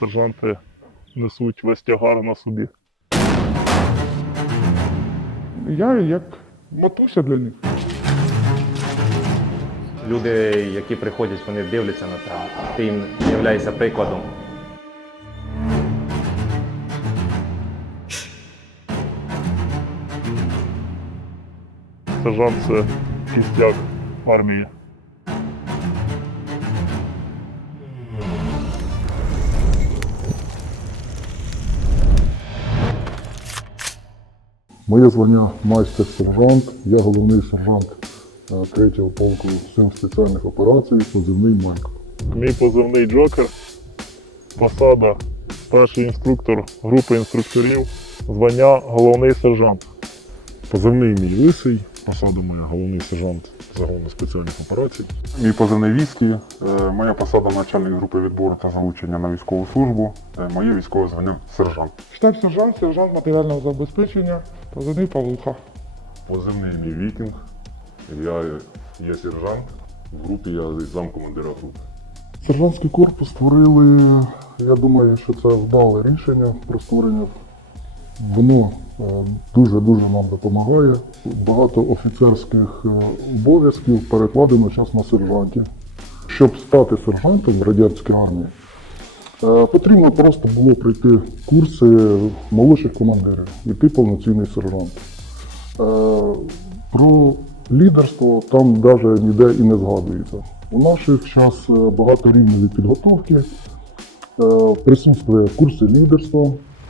сержанти несуть весь тягар на собі. Я як матуся для них. Люди, які приходять, вони дивляться на тебе. Ти їм являєшся прикладом. Сержант це кістяк армії. Моє звання майстер-сержант. Я головний сержант е, 3-го полку сил спеціальних операцій, позивний Майк. Мій позивний Джокер. Посада перший інструктор групи інструкторів. Звання головний сержант. Позивний мій лисий, посада моя головний сержант загону спеціальних операцій. Мій позивний віскі, е, моя посада начальник групи відбору та залучення на військову службу. Е, Моє військове звання сержант. Штаб-сержант, сержант матеріального забезпечення, позивний Павлуха. Позивний мій вікінг. Я є сержант. В групі я замкомандира групи. Сержантський корпус створили, я думаю, що це вдале рішення про створення. Воно е, дуже-дуже нам допомагає. Багато офіцерських е, обов'язків перекладено зараз на сержантів. Щоб стати сержантом в радянській армії, потрібно просто було пройти курси молодших командирів і ти повноцінний сержант. Е, Про лідерство там навіть ніде і не згадується. У наших зараз багато рівневі підготовки, е, присутствує курси лідерства.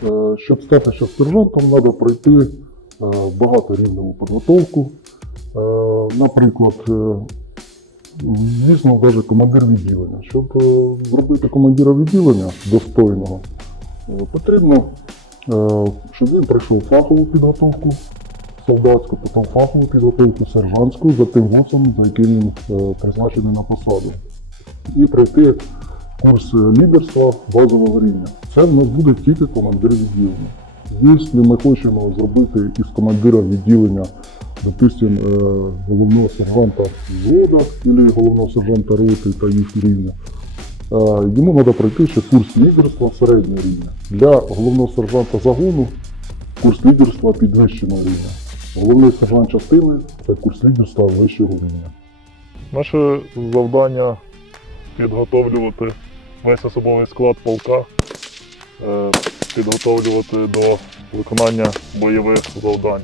Е, Щоб стати ще сержантом, треба пройти е, багаторівневу підготовку. Е, Наприклад, е, звісно, навіть командир відділення. Щоб е, зробити командира відділення достойного, е, потрібно, е, щоб він пройшов фахову підготовку, солдатську, потім фахову підготовку, сержантську за тим вузом, за яким він призначений на посаду. І пройти курс лідерства базового рівня. Це в нас буде тільки командир відділення. Якщо ми хочемо зробити із командира відділення, допустим, е, головного сержанта взвода або головного сержанта роти та їх рівня, е, йому треба пройти ще курс лідерства середнього рівня. Для головного сержанта загону курс лідерства підвищеного рівня. Головний сержант частини це курс лідерства вищого рівня. Наше завдання підготовлювати весь особовий склад полка, е, підготовлювати до виконання бойових завдань.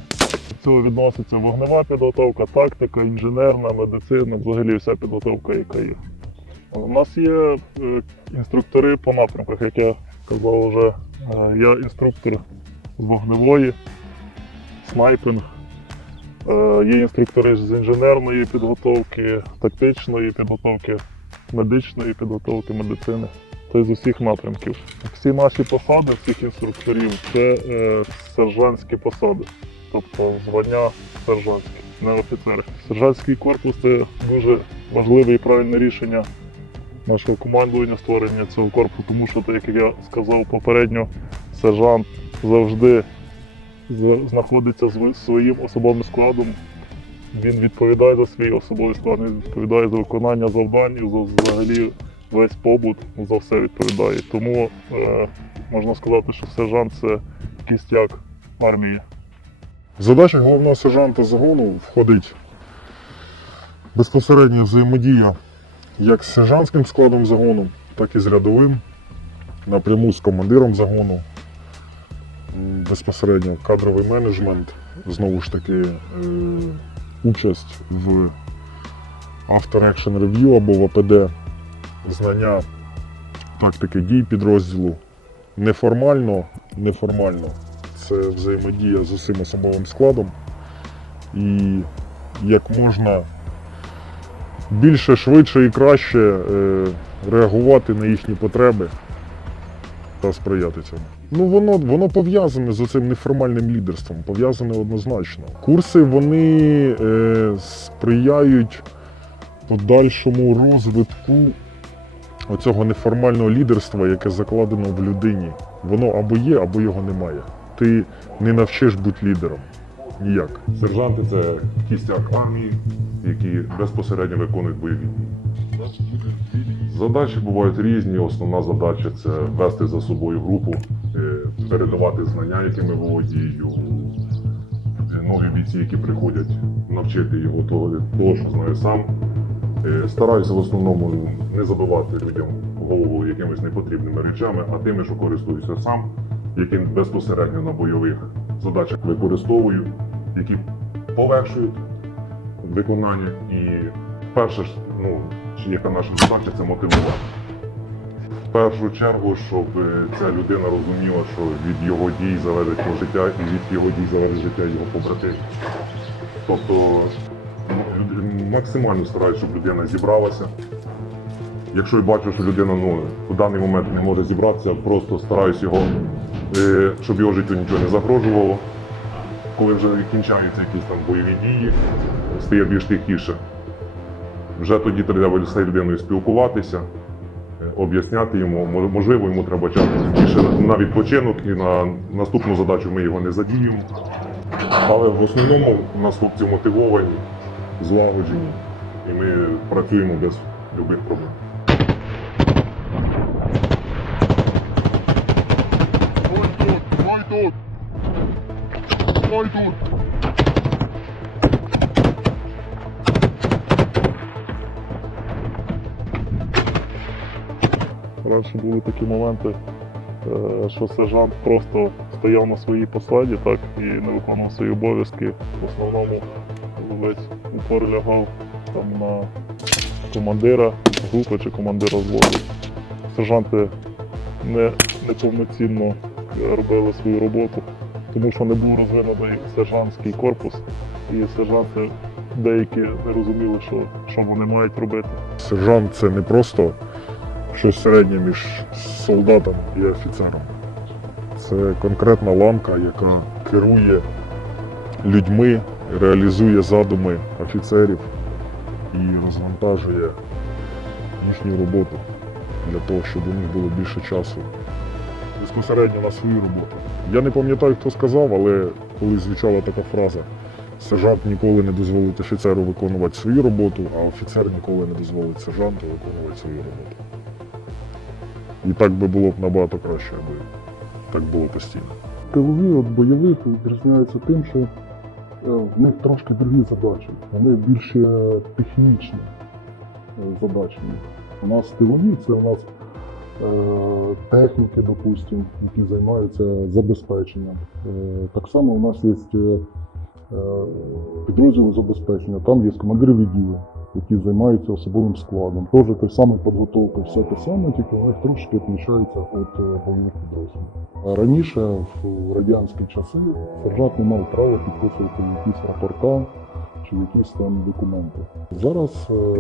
Цього відноситься вогнева підготовка, тактика, інженерна, медицина, взагалі вся підготовка, яка є. У нас є е, інструктори по напрямках, як я казав вже. Е, Я інструктор з вогневої, снайпинг. Е, Є інструктори з інженерної підготовки, тактичної підготовки, медичної підготовки, медицини. Це з усіх напрямків. Всі наші посади, всіх інструкторів, це сержантські посади, тобто звання сержантські, не офіцери. Сержантський корпус це дуже важливе і правильне рішення нашого командування створення цього корпусу, тому що, так як я сказав попередньо, сержант завжди знаходиться з своїм особовим складом. Він відповідає за свій особовий склад, він відповідає за виконання завдань, за взагалі весь побут за все відповідає. Тому е, можна сказати, що сержант це кістяк армії. В задачі головного сержанта загону входить безпосередня взаємодія як з сержантським складом загону, так і з рядовим, напряму з командиром загону, безпосередньо кадровий менеджмент, знову ж таки, е, участь в After Action Review або в АПД, знання тактики дій підрозділу. Неформально, неформально це взаємодія з усім особовим складом і як можна більше, швидше і краще е, реагувати на їхні потреби та сприяти цьому. Ну, воно, воно пов'язане з цим неформальним лідерством, пов'язане однозначно. Курси вони е, сприяють подальшому розвитку оцього неформального лідерства, яке закладено в людині. Воно або є, або його немає. Ти не навчиш бути лідером. Ніяк. Сержанти це кістяк армії, які безпосередньо виконують бойові дії. Задачі бувають різні. Основна задача це вести за собою групу, е, передавати знання, якими володію. Е, Нові бійці, які приходять, навчити його того, що знає сам. Е, Стараюся в основному не забивати людям голову якимись непотрібними речами, а тими, що користуюся сам, які безпосередньо на бойових задачах використовую, які полегшують виконання. І перше, ну, яка наша задача, це мотивувати. В першу чергу, щоб ця людина розуміла, що від його дій залежить його життя, і від його дій залежить життя його побратимів. Тобто максимально стараюся, щоб людина зібралася. Якщо я бачу, що людина ну, в даний момент не може зібратися, просто стараюсь його, щоб його життю нічого не загрожувало. Коли вже кінчаються якісь там бойові дії, стає більш тихіше. Вже тоді треба з людиною спілкуватися, е, об'ясняти йому. Можливо, йому треба час більше на відпочинок і на наступну задачу ми його не задіємо. Але в основному у нас хлопці мотивовані, злагоджені, і ми працюємо без будь-яких проблем. Тут! Раніше були такі моменти, е, що сержант просто стояв на своїй посаді так, і не виконував свої обов'язки. В основному весь упор лягав там, на командира групи чи командира взводу. Сержанти не, неповноцінно е, робили свою роботу, тому що не був розвинений сержантський корпус, і сержанти деякі не розуміли, що, що вони мають робити. Сержант це не просто щось середнє між солдатом і офіцером. Це конкретна ланка, яка керує людьми, реалізує задуми офіцерів і розвантажує їхню роботу для того, щоб у них було більше часу безпосередньо на свою роботу. Я не пам'ятаю, хто сказав, але колись звучала така фраза: сержант ніколи не дозволить офіцеру виконувати свою роботу, а офіцер ніколи не дозволить сержанту виконувати свою роботу. І так би було б набагато краще, аби так було постійно. Тилові від бойових відрізняються тим, що е, в них трошки другі задачі. Вони більш е, технічні е, задачі. У нас тилові це у нас техніки, допустимо, які займаються забезпеченням. Е, так само у нас є е, е, підрозділи забезпечення, там є командири відділу, які займаються особовим складом. Теж той самий підготовка, все те саме, тільки у них трошки відрізняється від е, бойових підрозділів. Раніше, в радянські часи, сержант не мав права підписувати якісь рапорта чи якісь там документи. Зараз е,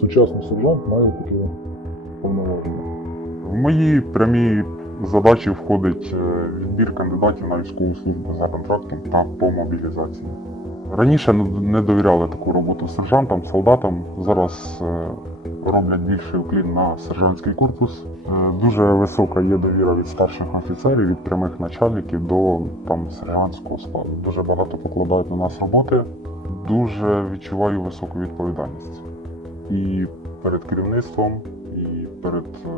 сучасний сержант має таке. Мої прямі задачі входить е, відбір кандидатів на військову службу за контрактом та по мобілізації. Раніше не- довіряли таку роботу сержантам, солдатам. Зараз е, роблять більший уклін на сержантський корпус. Е, Дуже висока є довіра від старших офіцерів, від прямих начальників до там сержантського складу. Дуже багато покладають на нас роботи. Дуже відчуваю високу відповідальність і перед керівництвом, перед е,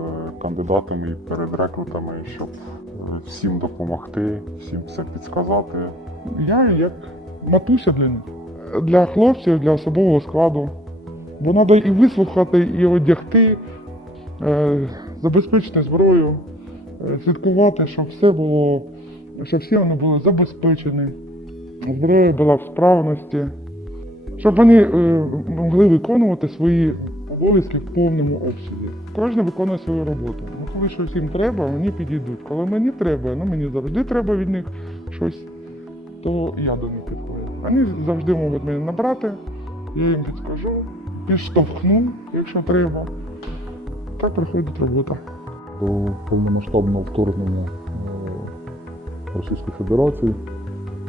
кандидатами, і перед рекрутами, щоб е, всім допомогти, всім все підсказати. Я як матуся для них. Для хлопців, для особового складу. Бо треба і вислухати, і одягти, е, забезпечити зброю, слідкувати, щоб все було, щоб всі вони були забезпечені, зброя була в справності, щоб вони могли виконувати свої обов'язки в повному обсязі. Кожен виконує свою роботу. Ну, коли щось їм треба, вони підійдуть. Коли мені треба, ну мені завжди треба від них щось то я до них підходжу. Вони завжди можуть мене набрати, я їм підскажу, підштовхну, якщо треба. Так проходить робота. до повномасштабного вторгнення е, Російської Федерації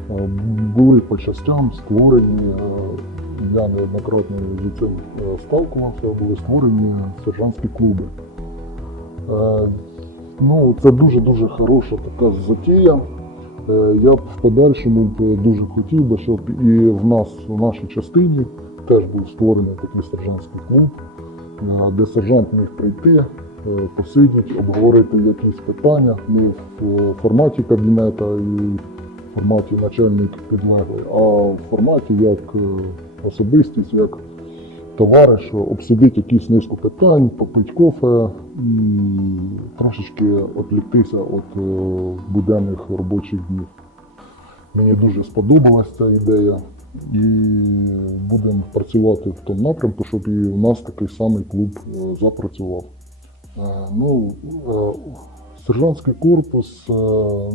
е, були по частям створені, е, я неоднократно з цим е, сталкувався, були створені сержантські клуби. Е, Ну, це дуже-дуже хороша така затія. Е, Я б в подальшому дуже хотів би, щоб і в нас, в нашій частині, теж був створений такий сержантський клуб. де сержант міг прийти, посидіти, обговорити якісь питання не в форматі кабінета і в форматі начальник підлеглий, а в форматі як особистість, як товариш, обсудити якісь низку питань, попити кофе і трошечки відвліктися від е, буденних робочих днів. Мені дуже сподобалась ця ідея, і будемо працювати в тому напрямку, щоб і у нас такий самий клуб е, запрацював. Е, Ну, сержантський корпус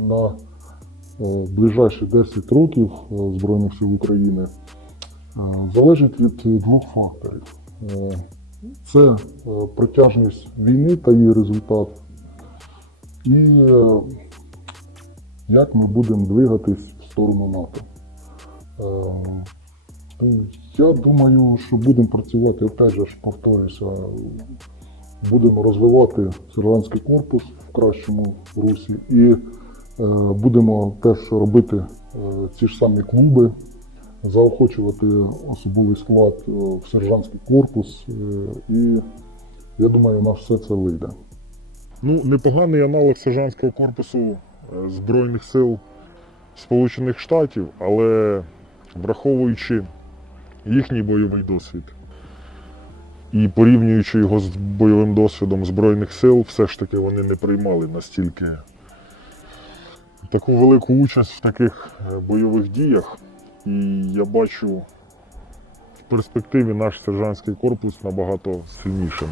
на ближайші 10 років Збройних сил України залежить від двох факторів. Е, Це е, протяжність війни та її результат, і е, як ми будемо двигатись в сторону НАТО. Е, Я думаю, що будемо працювати, опять же повторюся, будемо розвивати сержантський корпус в кращому русі і е, будемо теж робити е, ці ж самі клуби, заохочувати особовий склад е, в сержантський корпус. е, І я думаю, у нас все це вийде. Ну, непоганий аналог сержантського корпусу е, Збройних сил Сполучених Штатів, але враховуючи їхній бойовий досвід і порівнюючи його з бойовим досвідом Збройних сил, все ж таки вони не приймали настільки таку велику участь в таких бойових діях. І я бачу в перспективі наш сержантський корпус набагато сильнішим.